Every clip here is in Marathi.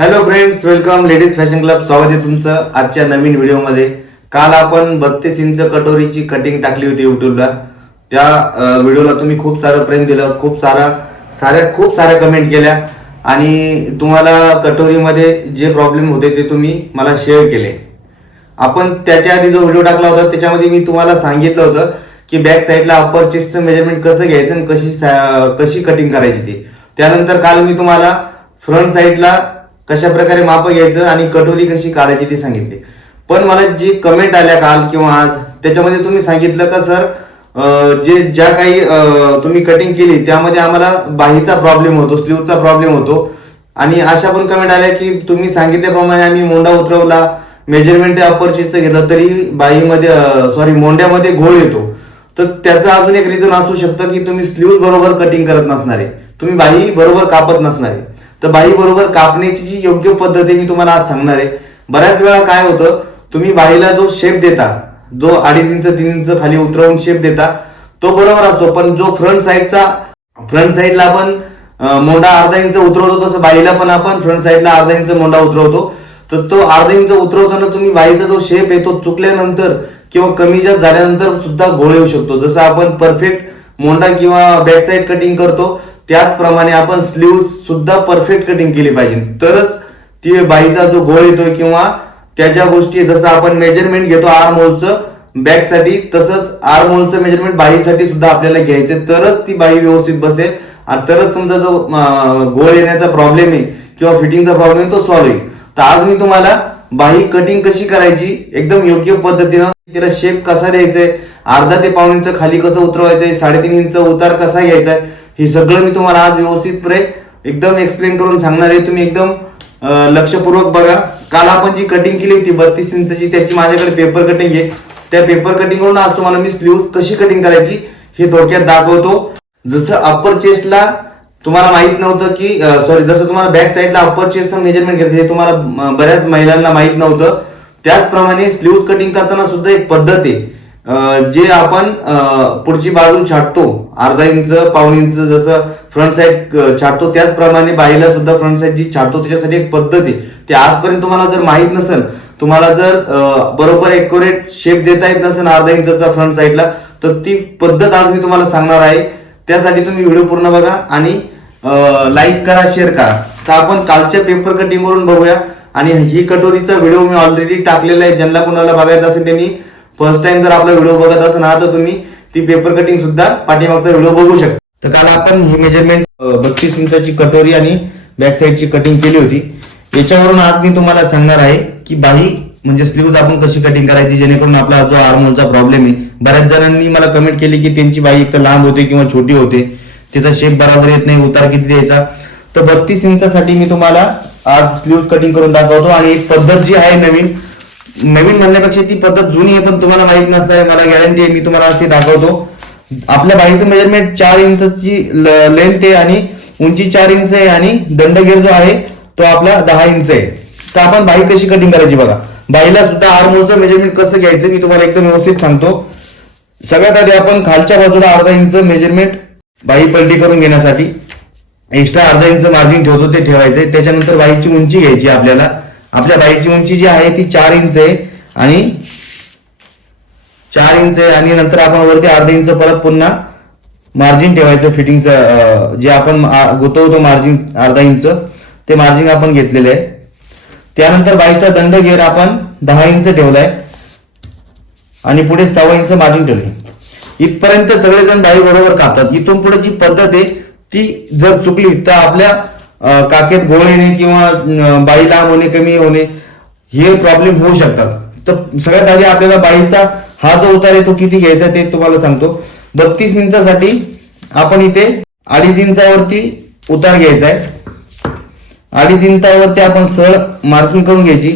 Hello friends welcome ladies fashion club स्वागत आहे तुमचं आजच्या नवीन व्हिडिओमध्ये. काल आपण बत्तीस इंच कटोरीची कटिंग टाकली होती युट्यूबला त्या व्हिडिओला तुम्ही खूप सारं प्रेम दिलं खूप सारा साऱ्या खूप साऱ्या कमेंट केल्या. आणि तुम्हाला कटोरीमध्ये जे प्रॉब्लेम होते ते तुम्ही मला शेअर केले. आपण त्याच्या आधी जो व्हिडिओ टाकला होता त्याच्यामध्ये मी तुम्हाला सांगितलं होतं की बॅक साईडला अप्पर चेस्टचं मेजरमेंट कसं घ्यायचं आणि कशी सा- कशी कटिंग करायची ती. त्यानंतर काल मी तुम्हाला फ्रंट साईडला कशा प्रकारे माप घ्यायचं आणि कटोरी कशी काढायची ते सांगितले. पण मला जी कमेंट आल्या काल किंवा आज त्याच्यामध्ये तुम्ही सांगितलं का सर जे ज्या काही तुम्ही कटिंग केली त्यामध्ये आम्हाला बाहीचा प्रॉब्लेम होतो स्लीवचा प्रॉब्लेम होतो. आणि अशा पण कमेंट आल्या की तुम्ही सांगितल्याप्रमाणे आम्ही मोंडा उतरवला मेजरमेंट अपर घेतलं तरी बाईमध्ये सॉरी मोंड्यामध्ये घोळ येतो. तर त्याचा अजून एक रिझन असू शकतं की तुम्ही स्लीव्ह बरोबर कटिंग करत नसणार. आहे तुम्ही बाही बरोबर कापत नसणार. आहे तर बाईबरोबर बरोबर कापण्याची जी योग्य पद्धत आहे मी तुम्हाला आज सांगणार आहे. बऱ्याच वेळा काय होतं तुम्ही बाईला जो शेप देता जो अडीच इंच तीन इंच खाली उतरवून शेप देता तो बरोबर असतो. पण जो फ्रंट साईडचा फ्रंट साईडला आपण मोंडा अर्धा इंच उतरवतो तसं बाईला पण आपण फ्रंट साईडला अर्धा इंच मोंडा उतरवतो. तर तो अर्धा इंच उतरवताना तुम्ही बाईचा जो शेप आहे तो चुकल्यानंतर किंवा कमी जास्त झाल्यानंतर सुद्धा घोळ येऊ शकतो. जसं आपण परफेक्ट मोंडा किंवा बॅक साईड कटिंग करतो त्याचप्रमाणे आपण स्लीव्ह सुद्धा परफेक्ट कटिंग केली पाहिजे. तरच ती बाईचा जो घोळ येतोय किंवा त्या ज्या गोष्टी जसं आपण मेजरमेंट घेतो आर्म होलचं बॅकसाठी तसंच आर्म होलचं मेजरमेंट बाईसाठी सुद्धा आपल्याला घ्यायचं तरच ती बाई व्यवस्थित बसेल आणि तरच तुमचा जो गोळ येण्याचा प्रॉब्लेम आहे किंवा फिटिंगचा प्रॉब्लेम आहे तो सॉल्व्ह होईल. तर आज मी तुम्हाला बाही कटिंग कशी करायची एकदम योग्य पद्धतीनं तिला शेप कसा द्यायचा आहे अर्धा ते पाऊन इंच खाली कसं उतरवायचंय साडेतीन इंच उतार कसा घ्यायचा आहे हे सगळं मी तुम्हाला आज व्यवस्थितपणे एकदम एक्सप्लेन करून सांगणार आहे. तुम्ही एकदम लक्षपूर्वक बघा. काल आपण जी कटिंग केली होती बत्तीस इंचची त्याची माझ्याकडे पेपर कटिंग आहे. त्या पेपर कटिंग करून आज तुम्हाला मी स्लीव्ह कशी कटिंग करायची हे थोडक्यात दाखवतो. जसं अप्पर चेस्टला तुम्हाला माहीत नव्हतं की सॉरी जसं तुम्हाला बॅक साईडला अप्पर चेस्टचं मेजरमेंट घेतलं हे तुम्हाला बऱ्याच महिलांना माहीत नव्हतं. त्याचप्रमाणे स्लीव्ह कटिंग करताना सुद्धा एक पद्धत आहे. जे आपण पुढची बाजू छाटतो अर्धा इंच पाऊन इंच जसं फ्रंट साईड छाटतो त्याचप्रमाणे बाईला सुद्धा फ्रंट साईड जी छाटतो त्याच्यासाठी एक पद्धत आहे. ते आजपर्यंत तुम्हाला जर माहीत नसेल तुम्हाला जर बरोबर एक्युरेट शेप देता येत नसेल अर्धा इंचचा फ्रंट साईडला तर ती पद्धत आज मी तुम्हाला सांगणार आहे. त्यासाठी तुम्ही व्हिडिओ पूर्ण बघा आणि लाईक करा शेअर करा. तर आपण कालच्या पेपर कटिंगवरून बघूया. आणि ही कटोरीचा व्हिडिओ मी ऑलरेडी टाकलेला आहे. ज्यांना कोणाला बघायचं असेल त्यांनी फर्स्ट टाइम जर आपला व्हिडिओ बघत असेल ना तर तुम्ही ती पेपर कटिंग सुद्धा पाठीमागचा व्हिडिओ बघू शकता. तर काल आपण ही मेजरमेंट बत्तीस इंचाची कटोरी आणि बॅक साईडची कटिंग केली होती. याच्यावरून आज मी तुम्हाला सांगणार आहे की बाही म्हणजे स्लीव्ह आपण कशी कटिंग करायची जेणेकरून आपला जो हार्मोनचा प्रॉब्लेम आहे बऱ्याच जणांनी मला कमेंट केली की त्यांची बाई एक तर लांब होते किंवा छोटी होते. त्याचा शेप बरोबर येत नाही उतार किती द्यायचा. तर बत्तीस इंचासाठी मी तुम्हाला आज स्लीव्ह कटिंग करून दाखवतो. आणि एक पद्धत जी आहे नवीन नवीन म्हणण्यापेक्षा ती पद्धत जुनी आहे पण तुम्हाला माहीत नसणार आहे. मला गॅरंटी आहे मी तुम्हाला आज दाखवतो. आपल्या बाईचं मेजरमेंट चार इंचची लेंथ आहे आणि उंची चार इंच आहे आणि दंडगीर जो आहे तो आपला दहा इंच आहे. तर आपण बाई कशी कटिंग करायची बघा. बाईला सुद्धा आर्मोलचं मेजरमेंट कसं घ्यायचं मी तुम्हाला एकदम व्यवस्थित सांगतो. सगळ्यात आधी आपण खालच्या बाजूला अर्धा इंच मेजरमेंट बाई पलटी करून घेण्यासाठी. एक्स्ट्रा अर्धा इंच मार्जिन ठेवतो ते ठेवायचंय. त्याच्यानंतर बाईची उंची घ्यायची आपल्याला. आपल्या बाईची उंची जी आहे ती चार इंच आहे आणि चार इंच आहे आणि नंतर आपण वरती अर्धा इंच परत पुन्हा मार्जिन ठेवायचं फिटिंगचं जे आपण गुतवतो मार्जिन अर्धा इंच ते मार्जिन आपण घेतलेले आहे. त्यानंतर बाईचा दंड घेर आपण दहा इंच ठेवलाय आणि पुढे सव्वा इंच मार्जिन ठेवले. इथपर्यंत सगळेजण बाई बरोबर कापतात इथून पुढे जी पद्धत आहे ती जर चुकली तर आपल्या काकेत काखेत गोळ येणे किंवा बाई लांब होणे कमी होणे हे प्रॉब्लेम होऊ शकतात. तर सगळ्यात आधी आपल्याला बाईचा हा जो उतार आहे तो किती घ्यायचा ते तुम्हाला सांगतो. बत्तीस इंचासाठी आपण इथे अडीच इंचावरती उतार घ्यायचा आहे. अडीच इंचावरती आपण सळ मार्किंग करून घ्यायची.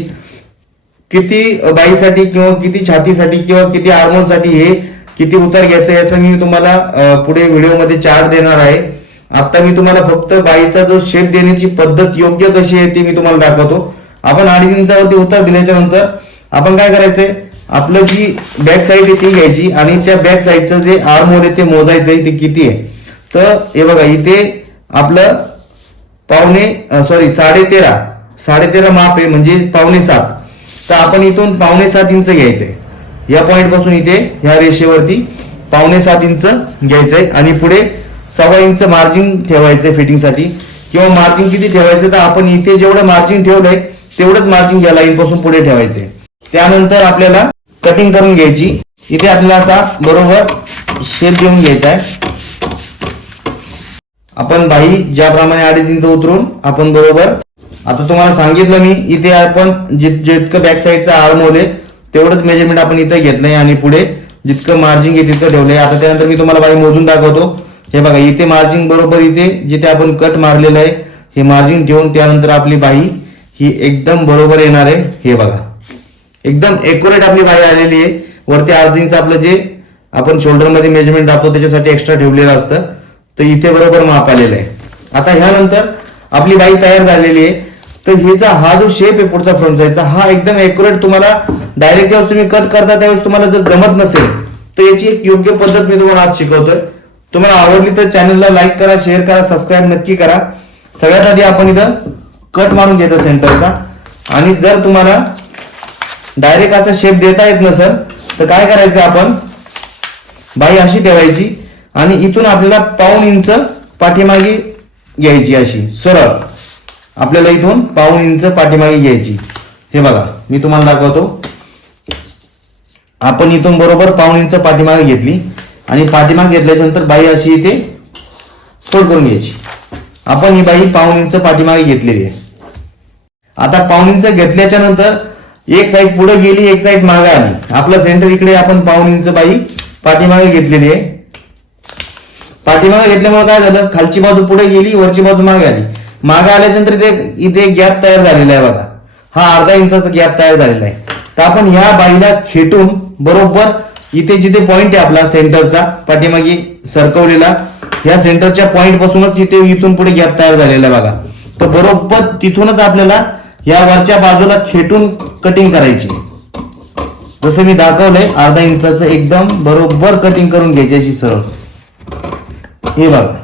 किती बाईसाठी किंवा किती छातीसाठी किंवा किती आर्मोलसाठी हे किती उतार घ्यायचं याचं मी तुम्हाला पुढे व्हिडिओमध्ये चार्ट देणार आहे. आता मी तुम्हाला फक्त बाईचा जो शेप देण्याची पद्धत योग्य कशी आहे ती मी तुम्हाला दाखवतो. आपण अडीच इंचावरती उतार दिल्याच्या नंतर आपण काय करायचंय? आपलं जी बॅक साईड आहे ती घ्यायची आणि त्या बॅक साईडचं जे आर्म होल आहे ते मोजायचंय ते किती आहे? तर हे बघा इथे आपलं पावणे सॉरी साडे तेरा साडेतेरा माप आहे म्हणजे पावणे सात. तर आपण इथून पावणे सात इंच घ्यायचंय. या पॉइंटपासून इथे ह्या रेषेवरती पावणे सात इंच घ्यायचंय. आणि पुढे सव्वा इंच मार्जिन ठेवायचं फिटिंगसाठी किंवा मार्जिन किती ठेवायचं तर आपण इथे जेवढं मार्जिन ठेवलंय तेवढंच मार्जिन या लाईन पासून पुढे ठेवायचंय. त्यानंतर आपल्याला कटिंग करून घ्यायची. इथे आपल्याला असा बरोबर शेप देऊन घ्यायचा आहे आपण बाई ज्याप्रमाणे अडीच इंच उतरून आपण बरोबर आता तुम्हाला सांगितलं मी इथे आपण जित जितकं बॅक साईडचा आर्म होले तेवढंच मेजरमेंट आपण इथे घेतलंय आणि पुढे जितकं मार्जिन घे तितकं ठेवलंय. आता त्यानंतर मी तुम्हाला बाई मोजून दाखवतो. हे बघा इथे मार्जिन बरोबर इथे जिथे आपण कट मारलेलं आहे हे मार्जिन घेऊन त्यानंतर आपली बाई ही एकदम बरोबर येणार आहे. हे बघा एकदम एक्युरेट आपली बाई आलेली आहे. वरती अर्ध आपलं जे आपण शोल्डरमध्ये मेजरमेंट दाखवतो त्याच्यासाठी एक्स्ट्रा ठेवलेलं असतं. तर इथे बरोबर माप आलेलं आहे. आता ह्यानंतर आपली बाई तयार झालेली आहे. तर हिचा हा जो शेप आहे पुढचा फ्रंट साईडचा हा एकदम एक्युरेट तुम्हाला डायरेक्ट ज्यावेळेस तुम्ही कट करता त्यावेळेस तुम्हाला जर जमत नसेल तर याची एक योग्य पद्धत मी तुम्हाला आज शिकवतोय. तुम्हाला आवडली तर चॅनलला लाईक करा शेअर करा सबस्क्राईब नक्की करा. सगळ्यात आधी आपण इथं कट मारून घेतो सेंटरचा आणि जर तुम्हाला डायरेक्ट असा शेप देता येत नसेल तर काय करायचं आपण? बाई अशी ठेवायची आणि इथून आपल्याला पाऊन इंच पाठीमागे घ्यायची अशी सरळ. आपल्याला इथून पाऊन इंच पाठीमागे घ्यायची. हे बघा मी तुम्हाला दाखवतो. आपण इथून बरोबर पाऊन इंच पाठीमागे घेतली. आणि पाठीमागे घेतल्याच्या नंतर बाई अशी इथे फोड करून घ्यायची. आपण ही बाई पाऊन इंच पाठीमागे घेतलेली आहे. आता पाऊन इंच घेतल्याच्या नंतर एक साईड पुढे गेली एक साईड मागे आली. आपलं सेंटर इकडे आपण पाऊन इंच बाई पाठीमागे घेतलेली आहे. पाठीमागे घेतल्यामुळे काय झालं? खालची बाजू पुढे गेली वरची बाजू मागे आली. मागे आल्याच्यानंतर ते इथे गॅप तयार झालेला आहे बघा. हा अर्धा इंचाचा गॅप तयार झालेला आहे. तर आपण ह्या बाईला खेटून बरोबर इथे जिथे पॉइंट आहे आपला सेंटरचा पाठीमागे सरकवलेला ह्या सेंटरच्या पॉइंट पासूनच तिथे इथून पुढे गॅप तयार झालेला बघा. तर बरोबर तिथूनच आपल्याला या वरच्या बाजूला खेटून कटिंग करायची. जसं मी दाखवलंय अर्धा इंचाचं एकदम बरोबर कटिंग करून घ्यायची अशी सरळ. हे बघा.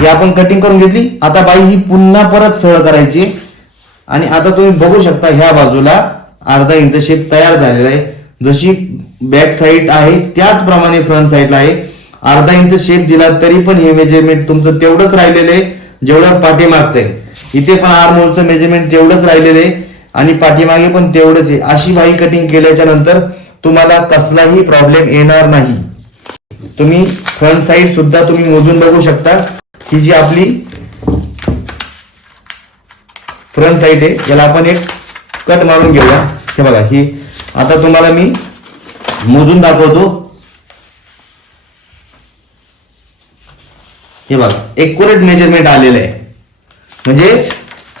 ही आपण कटिंग करून घेतली. आता बाई ही पुन्हा परत सरळ करायची. आणि आता तुम्ही बघू शकता ह्या बाजूला अर्धा इंच शेप तयार झालेला आहे. जशी बॅक साईड आहे त्याचप्रमाणे फ्रंट साईडला आहे. अर्धा इंच शेप दिला तरी पण हे मेजरमेंट तुमचं तेवढंच राहिलेलं आहे जेवढं पाठीमागचं आहे. इथे पण आर्म होलचं मेजरमेंट तेवढंच राहिलेलं आहे आणि पाठीमागे पण तेवढंच आहे. अशी बाई कटिंग केल्याच्यानंतर तुम्हाला कसलाही प्रॉब्लेम येणार नाही. तुम्ही फ्रंट साईड सुद्धा तुम्ही मोजून बघू शकता. ही जी आपली फ्रंट साईड आहे याला आपण एक कट मारून घेऊया. हे बघा ही आता तुम्हाला मी मोजून दाखवतो. हे बघा एक्युरेट मेजरमेंट आलेलं आहे. म्हणजे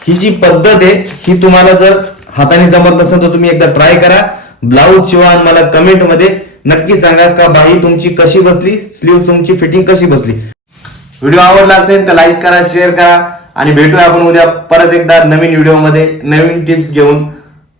ही जी पद्धत आहे ही तुम्हाला जर हाताने जमत नसेल तर तुम्ही एकदा ट्राय करा. ब्लाऊज शिवा आणि मला कमेंटमध्ये नक्की सांगा का बाही तुमची कशी बसली स्लीव तुमची फिटिंग कशी बसली. व्हिडिओ आवडला असेल तर लाईक करा शेअर करा आणि भेटूया आपण उद्या परत एकदा नवीन व्हिडिओमध्ये नवीन टिप्स घेऊन.